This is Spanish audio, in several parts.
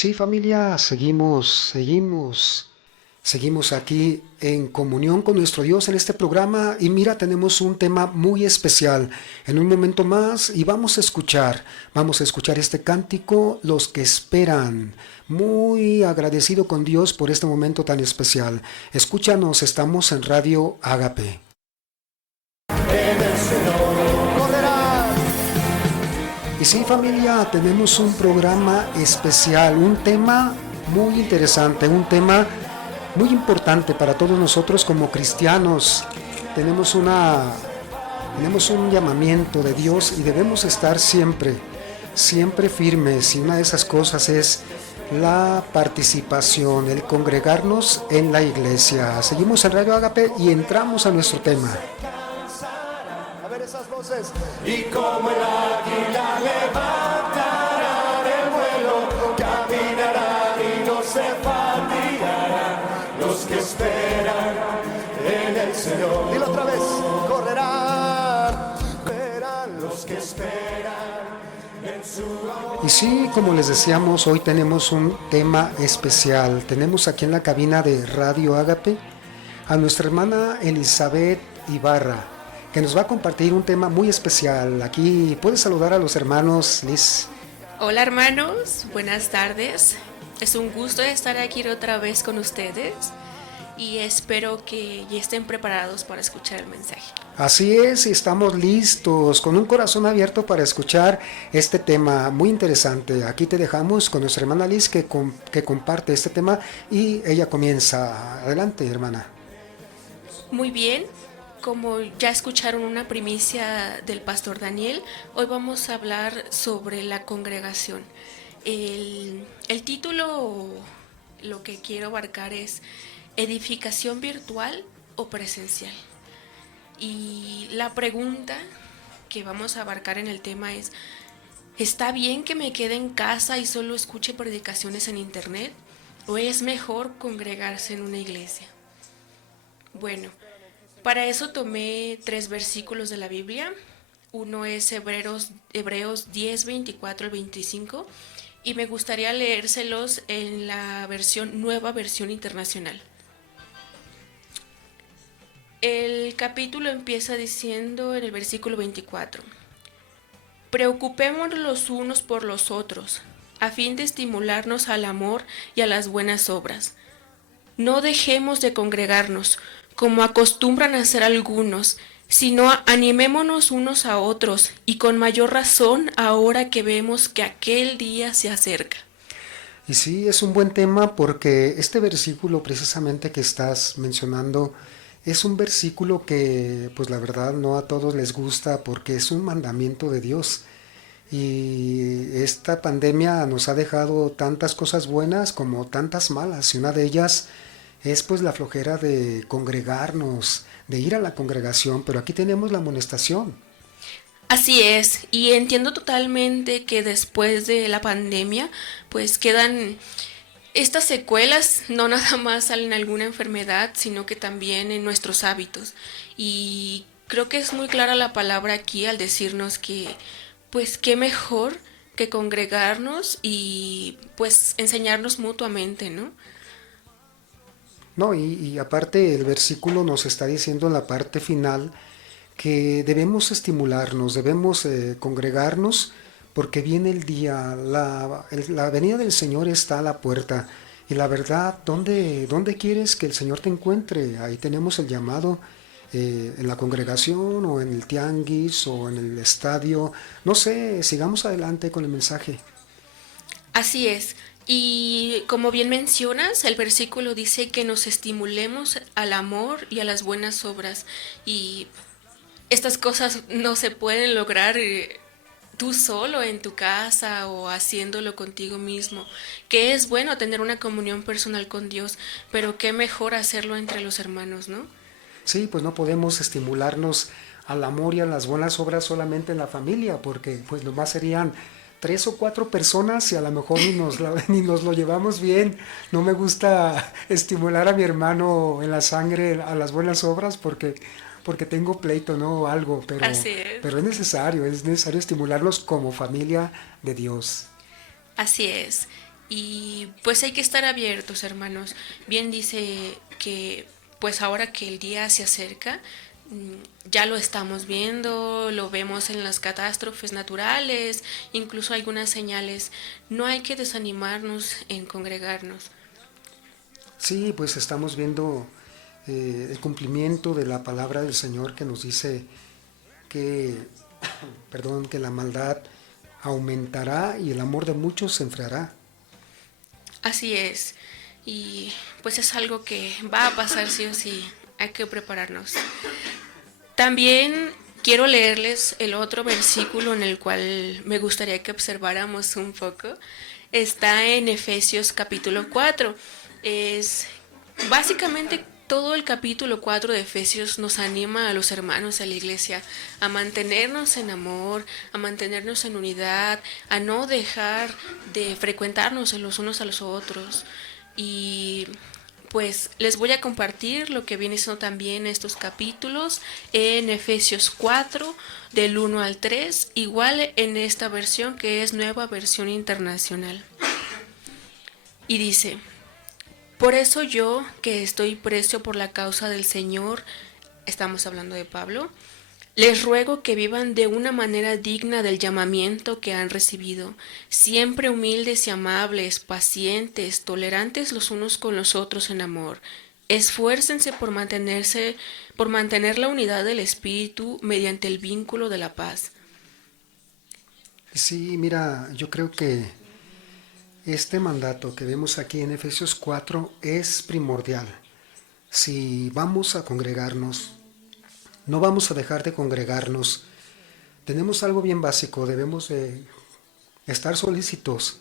Sí, familia, seguimos aquí en comunión con nuestro Dios en este programa y mira, tenemos un tema muy especial en un momento más y vamos a escuchar este cántico, Los que esperan. Muy agradecido con Dios por este momento tan especial. Escúchanos, estamos en Radio Ágape. Y sí, familia, tenemos un programa especial, un tema muy interesante, un tema muy importante para todos nosotros como cristianos. Tenemos tenemos un llamamiento de Dios y debemos estar siempre firmes. Y una de esas cosas es la participación, el congregarnos en la iglesia. Seguimos en Radio Ágape y entramos a nuestro tema. A ver esas voces. Y como el águila levantará el vuelo, caminará y no se fatigará. Los que esperan en el Señor. Dilo otra vez. Correrán, verán los que esperan en su amor. Y sí, como les decíamos, hoy tenemos un tema especial. Tenemos aquí en la cabina de Radio Ágape a nuestra hermana Elizabeth Ibarra, que nos va a compartir un tema muy especial. Aquí puedes saludar a los hermanos, Liz. Hola hermanos, buenas tardes. Es un gusto estar aquí otra vez con ustedes y espero que ya estén preparados para escuchar el mensaje. Así es, y estamos listos, con un corazón abierto para escuchar este tema muy interesante. Aquí te dejamos con nuestra hermana Liz que comparte este tema y ella comienza. Adelante, hermana. Muy bien, como ya escucharon una primicia del pastor Daniel, hoy vamos a hablar sobre la congregación. El título, lo que quiero abarcar es edificación virtual o presencial. Y la pregunta que vamos a abarcar en el tema es, ¿está bien que me quede en casa y solo escuche predicaciones en internet? ¿O es mejor congregarse en una iglesia? Bueno, para eso tomé 3 versículos de la Biblia. Uno es Hebreos 10, 24 al 25 y me gustaría leérselos en la nueva versión internacional. El capítulo empieza diciendo en el versículo 24: preocupémonos los unos por los otros, a fin de estimularnos al amor y a las buenas obras. No dejemos de congregarnos, como acostumbran a hacer algunos, sino animémonos unos a otros, y con mayor razón ahora que vemos que aquel día se acerca. Y sí, es un buen tema porque este versículo precisamente que estás mencionando es un versículo que pues la verdad no a todos les gusta porque es un mandamiento de Dios. Y esta pandemia nos ha dejado tantas cosas buenas como tantas malas. Y una de ellas es pues la flojera de congregarnos, de ir a la congregación. Pero aquí tenemos la amonestación. Así es, y entiendo totalmente que después de la pandemia, pues quedan estas secuelas, no nada más en alguna enfermedad, sino que también en nuestros hábitos. Y creo que es muy clara la palabra aquí al decirnos que, pues qué mejor que congregarnos y pues enseñarnos mutuamente, ¿no? No, y aparte el versículo nos está diciendo en la parte final que debemos estimularnos, debemos congregarnos porque viene el día, la venida del Señor está a la puerta. Y la verdad, ¿dónde quieres que el Señor te encuentre? Ahí tenemos el llamado en la congregación o en el tianguis o en el estadio. No sé, sigamos adelante con el mensaje. Así es. Y como bien mencionas, el versículo dice que nos estimulemos al amor y a las buenas obras. Y estas cosas no se pueden lograr tú solo en tu casa o haciéndolo contigo mismo. Que es bueno tener una comunión personal con Dios, pero qué mejor hacerlo entre los hermanos, ¿no? Sí, pues no podemos estimularnos al amor y a las buenas obras solamente en la familia, porque pues nomás serían 3 o 4 personas y a lo mejor ni nos lo llevamos bien. No me gusta estimular a mi hermano en la sangre a las buenas obras porque tengo pleito, ¿no? O algo, Así es. pero es necesario estimularlos como familia de Dios. Así es. Y pues hay que estar abiertos, hermanos. Bien dice que pues ahora que el día se acerca, ya lo estamos viendo, lo vemos en las catástrofes naturales, incluso algunas señales. No hay que desanimarnos en congregarnos. Sí, pues estamos viendo el cumplimiento de la palabra del Señor que nos dice que, perdón, que la maldad aumentará y el amor de muchos se enfriará. Así es. Y pues es algo que va a pasar sí o sí. Hay que prepararnos. También quiero leerles el otro versículo en el cual me gustaría que observáramos un poco. Está en Efesios capítulo 4. Es básicamente todo el capítulo 4 de Efesios nos anima a los hermanos, a la iglesia, a mantenernos en amor, a mantenernos en unidad, a no dejar de frecuentarnos los unos a los otros. Y pues les voy a compartir lo que viene siendo también estos capítulos en Efesios 4, del 1 al 3, igual en esta versión que es Nueva Versión Internacional. Y dice: por eso yo, que estoy preso por la causa del Señor, estamos hablando de Pablo, les ruego que vivan de una manera digna del llamamiento que han recibido, siempre humildes y amables, pacientes, tolerantes los unos con los otros en amor. Esfuércense por mantener la unidad del Espíritu mediante el vínculo de la paz. Sí, mira, yo creo que este mandato que vemos aquí en Efesios 4 es primordial. Si vamos a congregarnos, no vamos a dejar de congregarnos. Tenemos algo bien básico, debemos de estar solícitos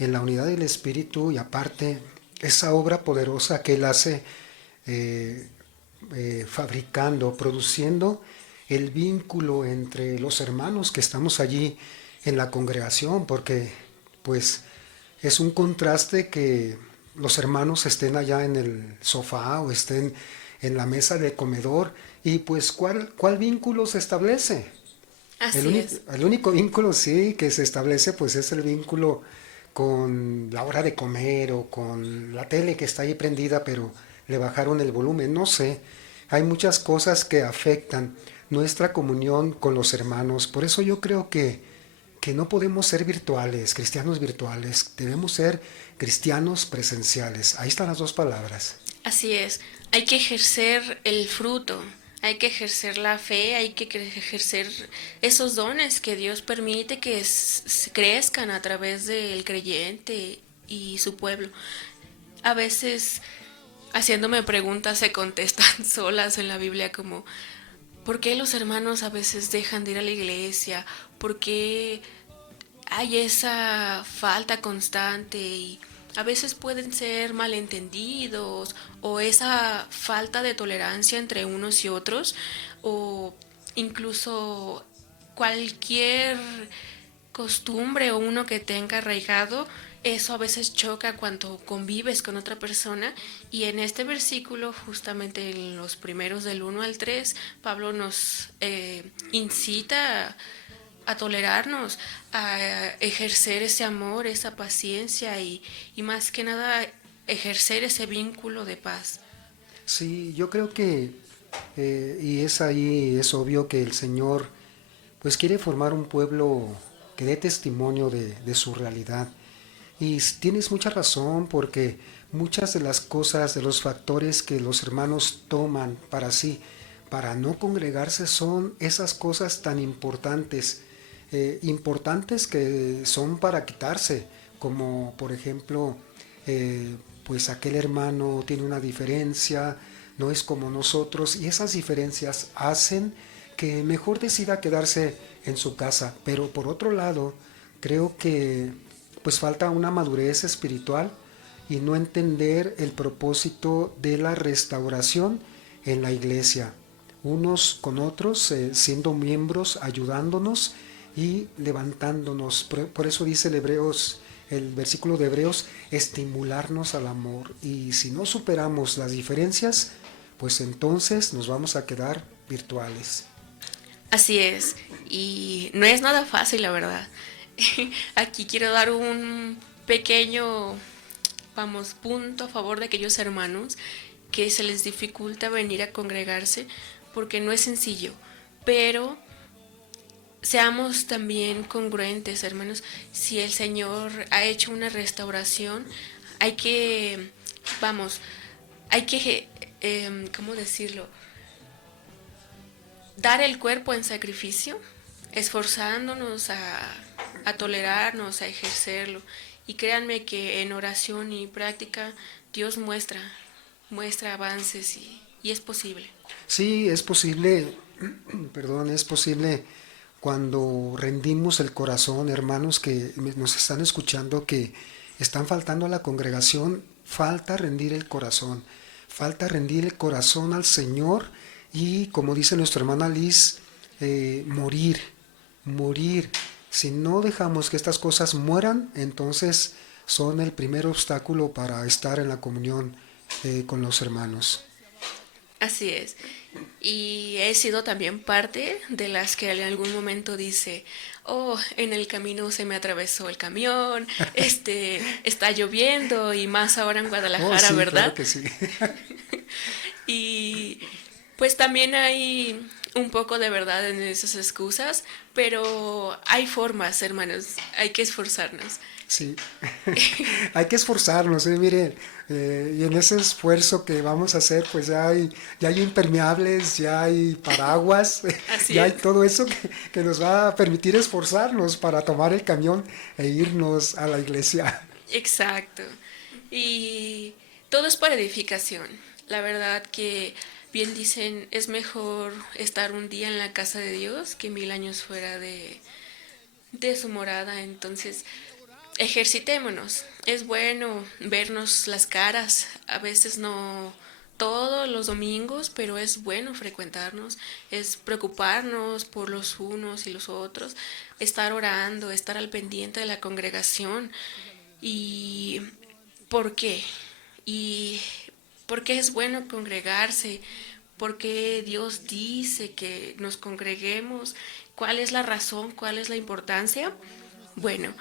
en la unidad del Espíritu y aparte esa obra poderosa que Él hace fabricando, produciendo el vínculo entre los hermanos que estamos allí en la congregación, porque pues es un contraste que los hermanos estén allá en el sofá o estén en la mesa de comedor y pues ¿cuál vínculo se establece? Así es. El único vínculo sí que se establece pues es el vínculo con la hora de comer o con la tele que está ahí prendida pero le bajaron el volumen, no sé. Hay muchas cosas que afectan nuestra comunión con los hermanos, por eso yo creo que no podemos ser virtuales, cristianos virtuales, debemos ser cristianos presenciales. Ahí están las dos palabras. Así es, hay que ejercer el fruto, hay que ejercer la fe, hay que ejercer esos dones que Dios permite que crezcan a través del creyente y su pueblo. A veces, haciéndome preguntas, se contestan solas en la Biblia como: ¿por qué los hermanos a veces dejan de ir a la iglesia? ¿Por qué hay esa falta constante? Y a veces pueden ser malentendidos o esa falta de tolerancia entre unos y otros, o incluso cualquier costumbre o uno que tenga arraigado. Eso a veces choca cuando convives con otra persona, y en este versículo, justamente en los primeros del 1 al 3, Pablo nos incita a tolerarnos, a ejercer ese amor, esa paciencia y más que nada ejercer ese vínculo de paz. Sí, yo creo que, y es ahí, es obvio que el Señor pues quiere formar un pueblo que dé testimonio de su realidad. Y tienes mucha razón porque muchas de las cosas, de los factores que los hermanos toman para sí, para no congregarse, son esas cosas tan importantes, importantes que son para quitarse, como por ejemplo, pues aquel hermano tiene una diferencia, no es como nosotros, y esas diferencias hacen que mejor decida quedarse en su casa. Pero por otro lado, creo que pues falta una madurez espiritual y no entender el propósito de la restauración en la iglesia, unos con otros, siendo miembros, ayudándonos y levantándonos. Por eso dice el versículo de Hebreos, estimularnos al amor. Y si no superamos las diferencias, pues entonces nos vamos a quedar virtuales. Así es, y no es nada fácil, la verdad. Aquí quiero dar pequeño, vamos, punto a favor de aquellos hermanos que se les dificulta venir a congregarse porque no es sencillo, pero seamos también congruentes, hermanos. Si el Señor ha hecho una restauración, hay que, vamos, hay que, ¿cómo decirlo? Dar el cuerpo en sacrificio, esforzándonos a tolerarnos, a ejercerlo. Y créanme que en oración y práctica Dios muestra avances y es posible. Sí, es posible, perdón, es posible cuando rendimos el corazón, hermanos que nos están escuchando, que están faltando a la congregación, falta rendir el corazón al Señor y, como dice nuestra hermana Liz, morir, morir. Si no dejamos que estas cosas mueran, entonces son el primer obstáculo para estar en la comunión con los hermanos. Así es. Y he sido también parte de las que en algún momento dice, oh, en el camino se me atravesó el camión, está lloviendo y más ahora en Guadalajara, Sí, ¿verdad? claro que sí. Y pues también hay un poco de verdad en esas excusas, pero hay formas, hermanos, hay que esforzarnos. Sí, hay que esforzarnos, miren, y en ese esfuerzo que vamos a hacer, pues ya hay impermeables, ya hay paraguas, Así ya hay es. todo eso que nos va a permitir esforzarnos para tomar el camión e irnos a la iglesia. Exacto. Y todo es para edificación. La verdad que bien dicen, es mejor estar un día en la casa de Dios que 1000 años fuera de su morada. Entonces, ejercitémonos. Es bueno vernos las caras, a veces no todos los domingos, pero es bueno frecuentarnos, es preocuparnos por los unos y los otros, estar orando, estar al pendiente de la congregación. ¿Y por qué? ¿Y por qué es bueno congregarse? ¿Por qué Dios dice que nos congreguemos? ¿Cuál es la razón? ¿Cuál es la importancia? Bueno,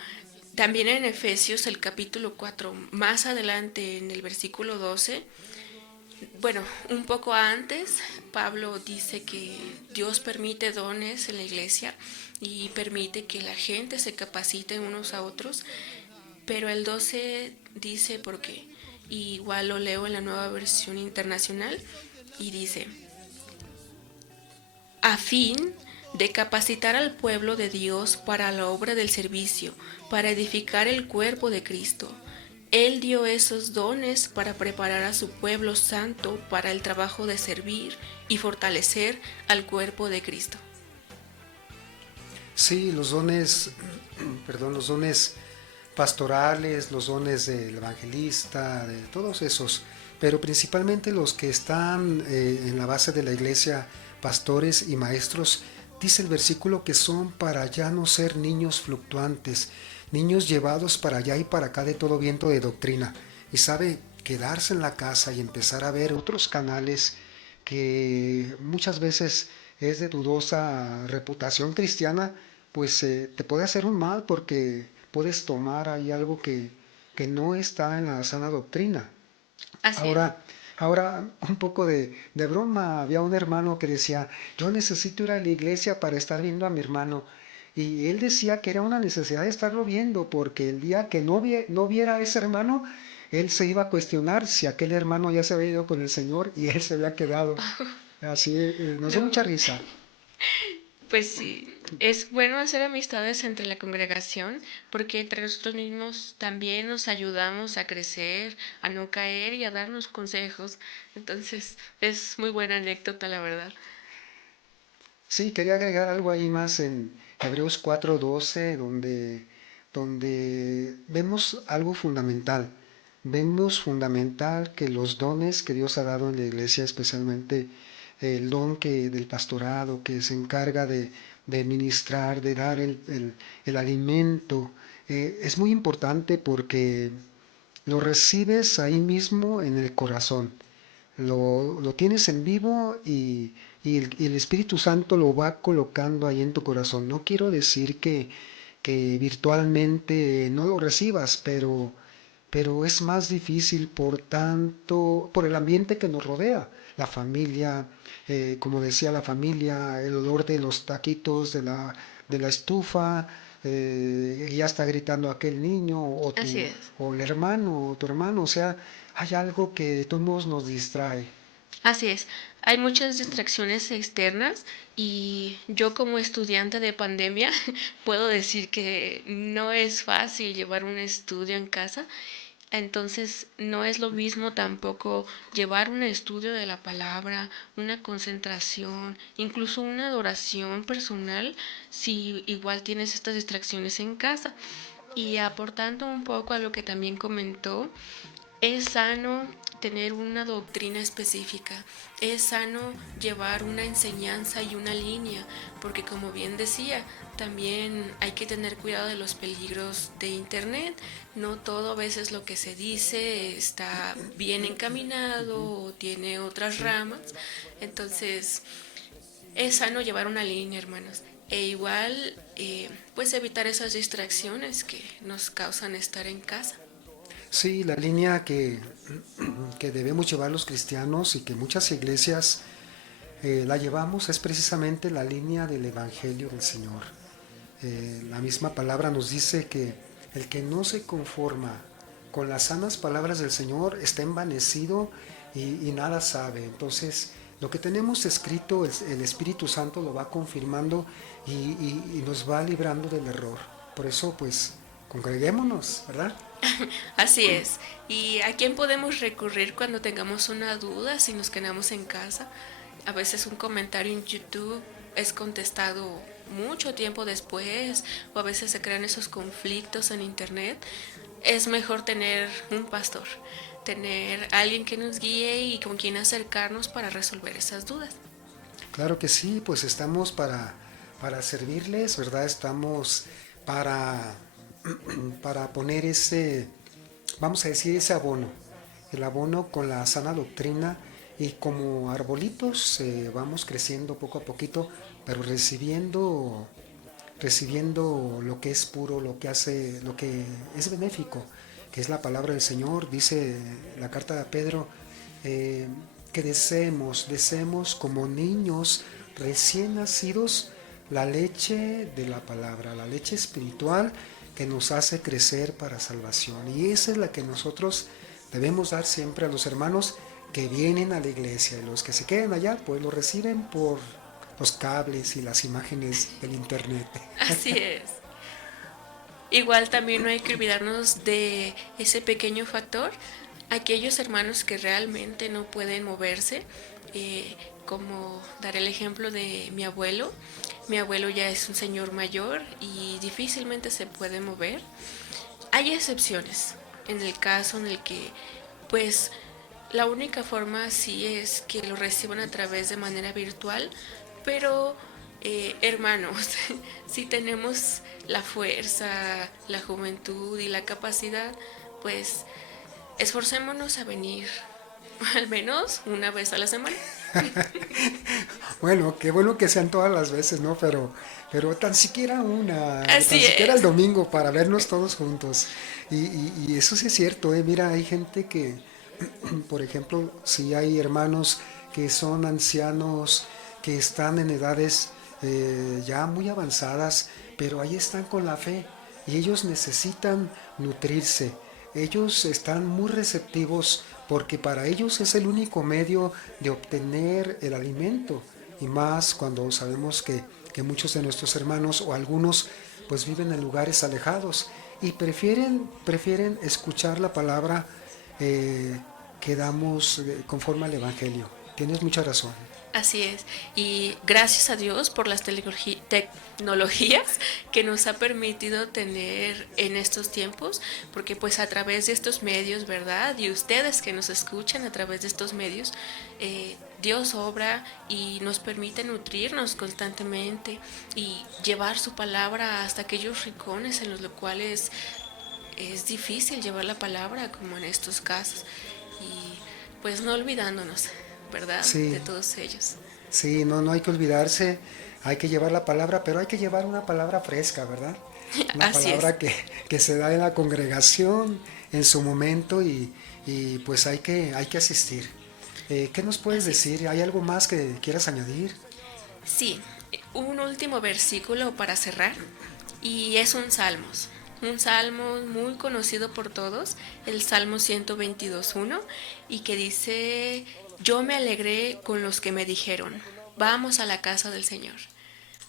también en Efesios el capítulo 4, más adelante en el versículo 12, bueno, un poco antes, Pablo dice que Dios permite dones en la iglesia y permite que la gente se capacite unos a otros, pero el 12 dice por qué. Y igual lo leo en la nueva versión internacional y dice, a fin de capacitar al pueblo de Dios para la obra del servicio, para edificar el cuerpo de Cristo. Él dio esos dones para preparar a su pueblo santo para el trabajo de servir y fortalecer al cuerpo de Cristo. Sí, los dones, perdón, los dones pastorales, los dones del evangelista, de todos esos, pero principalmente los que están en la base de la iglesia, pastores y maestros, dice el versículo que son para ya no ser niños fluctuantes, niños llevados para allá y para acá de todo viento de doctrina. Y sabe, quedarse en la casa y empezar a ver otros canales que muchas veces es de dudosa reputación cristiana, pues te puede hacer un mal porque puedes tomar ahí algo que no está en la sana doctrina. Así es. Ahora un poco de broma, había un hermano que decía, yo necesito ir a la iglesia para estar viendo a mi hermano. Y él decía que era una necesidad de estarlo viendo, porque el día que no viera a ese hermano, él se iba a cuestionar si aquel hermano ya se había ido con el Señor y él se había quedado. Así nos dio No. mucha risa. Pues sí, es bueno hacer amistades entre la congregación porque entre nosotros mismos también nos ayudamos a crecer, a no caer y a darnos consejos. Entonces es muy buena anécdota, la verdad. Sí, quería agregar algo ahí más en Hebreos 4:12, donde vemos algo fundamental. Vemos fundamental que los dones que Dios ha dado en la iglesia, especialmente el don del pastorado, que se encarga de ministrar, de dar el alimento, es muy importante porque lo recibes ahí mismo en el corazón. Lo tienes en vivo y el Espíritu Santo lo va colocando ahí en tu corazón. No quiero decir que que virtualmente no lo recibas, pero es más difícil por el ambiente que nos rodea, la familia, como decía la familia, el olor de los taquitos de la estufa, ya está gritando aquel niño Así es. o el hermano o tu hermano, o sea, hay algo que de todos modos nos distrae. Así es, hay muchas distracciones externas y yo como estudiante de pandemia puedo decir que no es fácil llevar un estudio en casa, entonces no es lo mismo tampoco llevar un estudio de la palabra, una concentración, incluso una adoración personal si igual tienes estas distracciones en casa. Y aportando un poco a lo que también comentó, es sano tener una doctrina específica, es sano llevar una enseñanza y una línea, porque como bien decía, también hay que tener cuidado de los peligros de Internet. No todo a veces lo que se dice está bien encaminado o tiene otras ramas. Entonces, es sano llevar una línea, hermanos. E igual, pues evitar esas distracciones que nos causan estar en casa. Sí, la línea que debemos llevar los cristianos y que muchas iglesias la llevamos es precisamente la línea del Evangelio del Señor. La misma palabra nos dice que el que no se conforma con las sanas palabras del Señor está envanecido y nada sabe. Entonces, lo que tenemos escrito, el Espíritu Santo lo va confirmando y nos va librando del error. Por eso, pues, congreguémonos, ¿verdad? Así es. ¿Y a quién podemos recurrir cuando tengamos una duda si nos quedamos en casa? A veces un comentario en YouTube es contestado mucho tiempo después, o a veces se crean esos conflictos en Internet. Es mejor tener un pastor, tener alguien que nos guíe y con quien acercarnos para resolver esas dudas. Claro que sí, pues estamos para servirles, ¿verdad? Estamos para, para poner ese, vamos a decir, ese abono, el abono con la sana doctrina y como arbolitos vamos creciendo poco a poquito, pero recibiendo lo que es puro, lo que hace, lo que es benéfico, que es la palabra del Señor. Dice la carta de Pedro eh, que deseemos como niños recién nacidos la leche de la palabra, la leche espiritual que nos hace crecer para salvación. Y esa es la que nosotros debemos dar siempre a los hermanos que vienen a la iglesia. Y los que se quedan allá, pues lo reciben por los cables y las imágenes del internet. Así es. Igual también no hay que olvidarnos de ese pequeño factor, aquellos hermanos que realmente no pueden moverse, como dar el ejemplo de mi abuelo. Mi abuelo ya es un señor mayor y difícilmente se puede mover. Hay excepciones en el caso en el que, pues, la única forma sí es que lo reciban a través de manera virtual, pero hermanos, si tenemos la fuerza, la juventud y la capacidad, pues esforcémonos a venir al menos una vez a la semana. Bueno, qué bueno que sean todas las veces, ¿no? Pero tan siquiera tan Así siquiera el es. domingo para vernos todos juntos. Y eso sí es cierto, ¿eh? Mira, hay gente que, por ejemplo, si hay hermanos que son ancianos, que están en edades ya muy avanzadas, pero ahí están con la fe y ellos necesitan nutrirse. Ellos están muy receptivos porque para ellos es el único medio de obtener el alimento y más cuando sabemos que muchos de nuestros hermanos o algunos pues viven en lugares alejados y prefieren escuchar la palabra que damos conforme al Evangelio. Tienes mucha razón. Así es. Y gracias a Dios por las tecnologías que nos ha permitido tener en estos tiempos, porque pues a través de estos medios, ¿verdad? Y ustedes que nos escuchan a través de estos medios, Dios obra y nos permite nutrirnos constantemente y llevar su palabra hasta aquellos rincones en los cuales es difícil llevar la palabra, como en estos casos. Y pues no olvidándonos, ¿verdad? De Sí, todos ellos. sí, no hay que olvidarse, hay que llevar la palabra, pero hay que llevar una palabra fresca, ¿verdad? Una Así palabra que se da en la congregación en su momento y pues hay que asistir. ¿Qué nos puedes Así es. decir? ¿Hay algo más que quieras añadir? Sí, un último versículo para cerrar y es un salmo muy conocido por todos, el Salmo 122.1 y que dice, yo me alegré con los que me dijeron, vamos a la casa del Señor.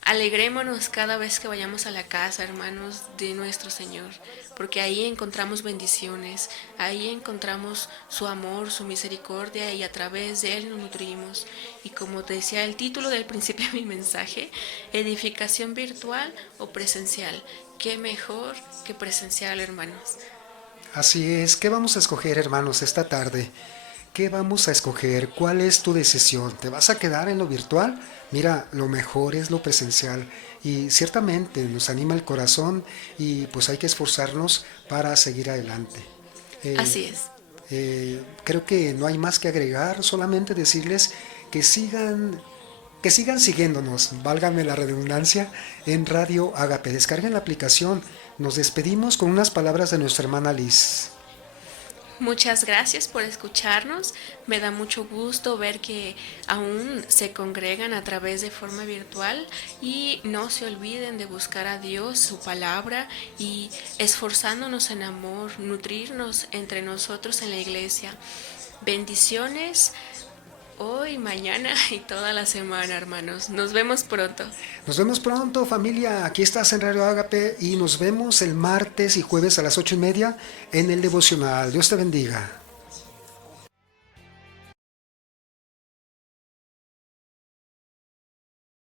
Alegrémonos cada vez que vayamos a la casa, hermanos, de nuestro Señor, porque ahí encontramos bendiciones, ahí encontramos su amor, su misericordia y a través de Él nos nutrimos. Y como te decía el título del principio de mi mensaje, edificación virtual o presencial. ¿Qué mejor que presencial, hermanos? Así es. ¿Qué vamos a escoger, hermanos, esta tarde? ¿Qué vamos a escoger? ¿Cuál es tu decisión? ¿Te vas a quedar en lo virtual? Mira, lo mejor es lo presencial y ciertamente nos anima el corazón y pues hay que esforzarnos para seguir adelante. Eh, Así es. Creo que no hay más que agregar, solamente decirles que sigan siguiéndonos, válgame la redundancia, en Radio Agape. Descarguen la aplicación. Nos despedimos con unas palabras de nuestra hermana Liz. Muchas gracias por escucharnos. Me da mucho gusto ver que aún se congregan a través de forma virtual y no se olviden de buscar a Dios, su palabra y esforzándonos en amor, nutrirnos entre nosotros en la iglesia. Bendiciones hoy, mañana y toda la semana, hermanos. Nos vemos pronto. Nos vemos pronto, familia. Aquí estás en Radio Agape y nos vemos el martes y jueves a las 8:30 en el devocional. Dios te bendiga.